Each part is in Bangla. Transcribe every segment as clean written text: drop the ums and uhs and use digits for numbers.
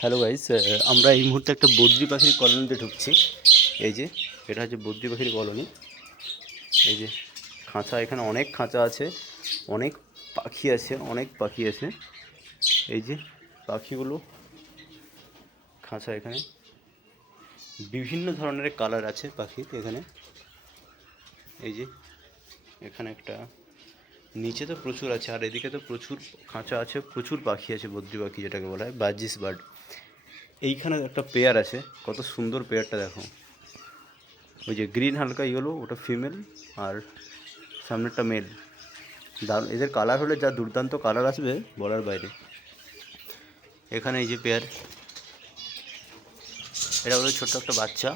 হ্যালো গাইস, আমরা এই মুহূর্তে একটা বদ্রি পাখির কলোনিতে ঢুকছি। এই যে এটা হচ্ছে বদ্রি পাখির কলোনি। এই যে খাঁচা, এখানে অনেক খাঁচা আছে, অনেক পাখি আছে, অনেক পাখি আছে। এই যে পাখিগুলো খাঁচা, এখানে বিভিন্ন ধরনের কালার আছে পাখির এখানে। এই যে এখানে একটা, নিচে তো প্রচুর আছে, আর এদিকে তো প্রচুর খাঁচা আছে, প্রচুর পাখি আছে, বদ্রি পাখি যেটাকে বলা হয়, বার্জিস বার্ড। এইখানে একটা পেয়ার আছে, কত সুন্দর পেয়ারটা দেখো। ওই যে গ্রিন হালকা ইয়েলো, ওটা ফিমেল, আর সামনেরটা মেল। দারুণ, এদের কালার হলে যা দুর্দান্ত কালার আসবে বলার বাইরে। এখানে এই যে পেয়ার, এটা ওদের ছোট্ট একটা বাচ্চা।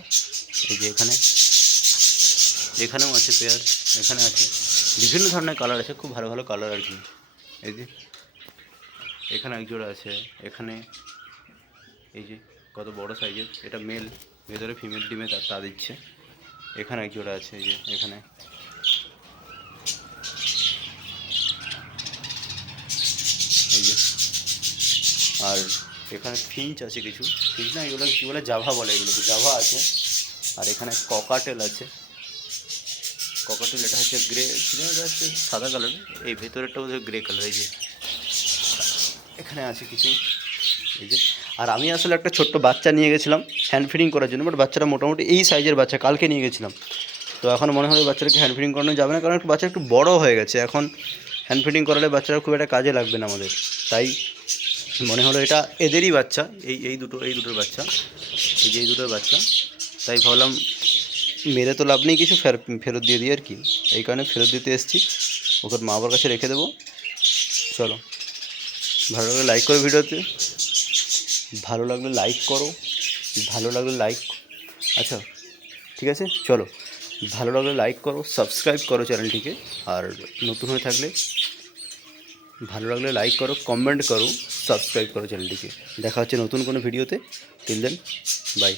এই যে এখানে, এখানেও আছে পেয়ার, এখানে আছে, বিভিন্ন ধরনের কালার আছে, খুব ভালো ভালো কালার আর কি। এই যে এখানে এক জোড়া আছে, এখানে এই যে কত বড় সাইজের, এটা মেল, ভেতরে ফিমেল ডিমে তা দিচ্ছে। এখানে এক জোড়া আছে, এই যে এখানে। এই যে, আর এখানে ফিঞ্চ আছে কিছু, ফিঞ্চ না, এগুলো কী বলে, জাভা বলে, এগুলোকে জাভা আছে। আর এখানে ককাটেল আছে, ককাটেল, এটা হচ্ছে গ্রে, এটা হচ্ছে সাদা কালার, এই ভেতরেরটা বোধহয় গ্রে কালার। এই যে এখানে আছে কিছু, এই যে। আর আমি আসলে একটা ছোট্ট বাচ্চা নিয়ে গেছিলাম হ্যান্ড ফিডিং করার জন্য, বাট বাচ্চাটা মোটামুটি এই সাইজের বাচ্চা, কালকে নিয়ে গেছিলাম। তো এখন মনে হয় বাচ্চাটাকে হ্যান্ড ফিডিং করানো যাবে না, কারণ বাচ্চা একটু বড় হয়ে গেছে এখন। হ্যান্ড ফিডিং করালে বাচ্চারা খুব একটা কাজে লাগবে না আমাদের, তাই মনে হলো এটা এদেরই বাচ্চা, এই দুটোর বাচ্চা, এই যে এই দুটোর বাচ্চা। তাই ভাবলাম মেরে তো লাভ নেই কিছু, ফেরত দিয়ে দিই আর কি, এই কারণে ফেরত দিতে এসেছি। ওকে মা বাবার কাছে রেখে দেবো। চলো, ভালো লাগলে লাইক করো ভিডিওতে, ভালো লাগলে লাইক করো, ভালো লাগলে লাইক, আচ্ছা ঠিক আছে, চলো, ভালো লাগলে লাইক করো, সাবস্ক্রাইব করো চ্যানেলটিকে। আর নতুন হয়ে থাকলে ভালো লাগলে লাইক করো, কমেন্ট করো, সাবস্ক্রাইব করো চ্যানেলটিকে। দেখা হচ্ছে নতুন কোনো ভিডিওতে। Till then, by.